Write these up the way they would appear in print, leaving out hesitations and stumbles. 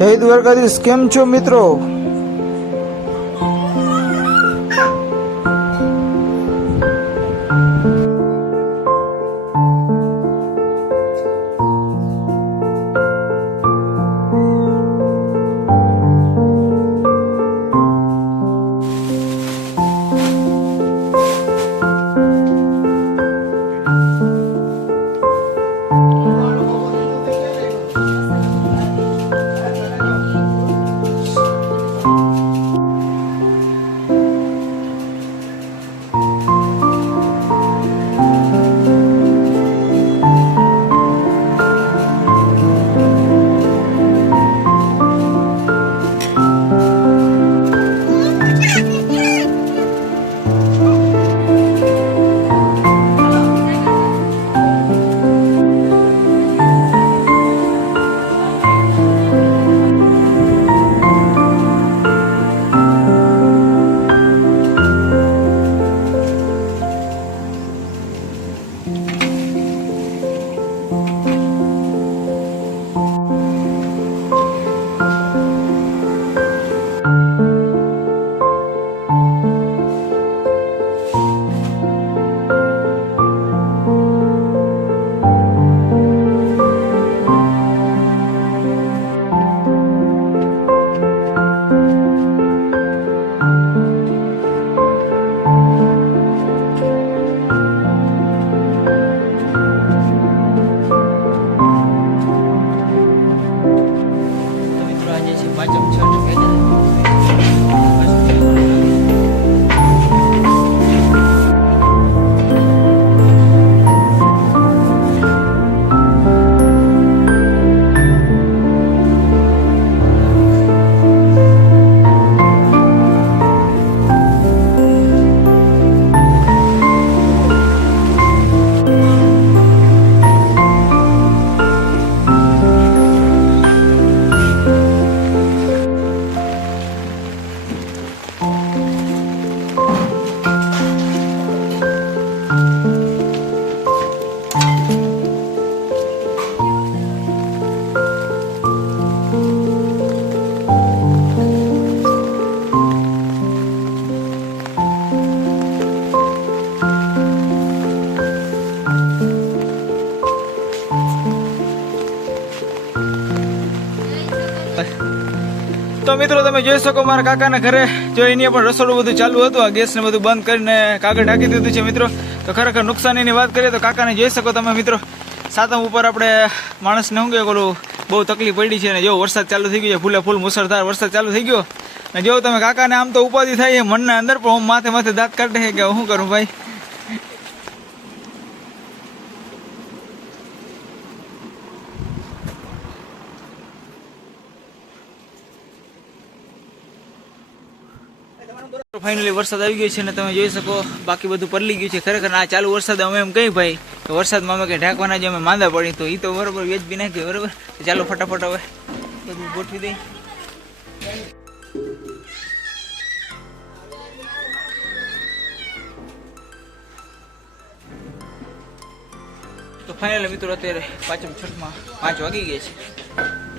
જય દ્વારકાધીશ, કેમ છો મિત્રો? તો મિત્રો તમે જોઈ શકો મારા કાકાના ઘરે જો એની પણ રસોડું બધું ચાલુ હતું, આ ગેસ ને બધું બંધ કરીને કાગળ ઢાંકી દીધું છે મિત્રો. તો ખરેખર નુકસાનીની વાત કરીએ તો કાકાને જોઈ શકો તમે મિત્રો, સાતમ ઉપર આપણે માણસને શું કહે ઓલું બહુ તકલીફ પડી છે ને જો વરસાદ ચાલુ થઈ ગયો છે, ફૂલે ફૂલ મુસળધાર વરસાદ ચાલુ થઈ ગયો ને જો તમે કાકાને આમ તો ઉપાધિ થાય છે મનના અંદર, પણ હું માથે માથે દાંત કાઢે છે કે શું કરું ભાઈ. ફાઇનલી વરસાદ આવી ગયો છે ને તમે જોઈ શકો બાકી બધું પલળી ગયું છે. ખરેખર આ ચાલુ વરસાદ અમે એમ કહી ભાઈ કે વરસાદમાં અમે કંઈ ઢાંકવાના જ અમે માંદા પડી, તો એ તો બરોબર વેચ બી નાખી બરોબર. ચાલો ફટાફટ હવે બધું ગોઠવી દઈ. તો ફાઇનલી મિત્રો અત્યારે પાંચમ છઠમાં 5 વાગી ગયા છે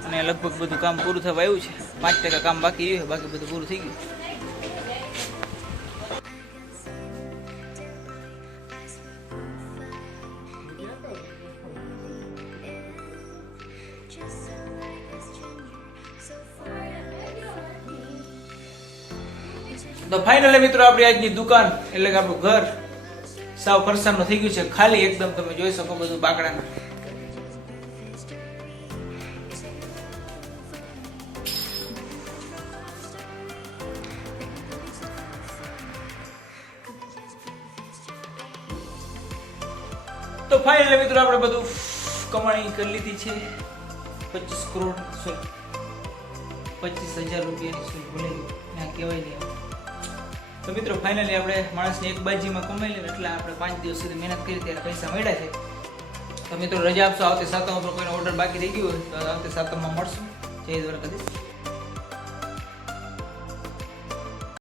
અને લગભગ બધું કામ પૂરું થવા આવ્યું છે. 5% કામ બાકી રહ્યું, બાકી બધું પૂરું થઈ ગયું. તો ફાઇનલી મિત્રો આપણી આજની દુકાન એટલે કે આપણું ઘર સાવ ફરસાનું થઈ ગયું છે, ખાલી એકદમ. તમે જોઈ શકો બધું બાકડાનું. તો ફાઇનલી મિત્રો આપણે બધું કમાણી કરી લીધી છે. 25 કરોડ 25,000 રૂપિયાની શું ભૂલે ના કહેવાય નહીં. તો મિત્રો ફાઇનલી આપણે માણસને એક બાજીમાં કમાઈ લઈએ એટલે આપણે 5 દિવસ સુધી મહેનત કરી ત્યારે પૈસા મળ્યા છે. તો મિત્રો રજા આપશો આવતી સાતમ ઉપર કોઈનો ઓર્ડર બાકી રહી ગયો હોય તો આવતી સાતમમાં મળશું. જય દ્વારકાધીશ.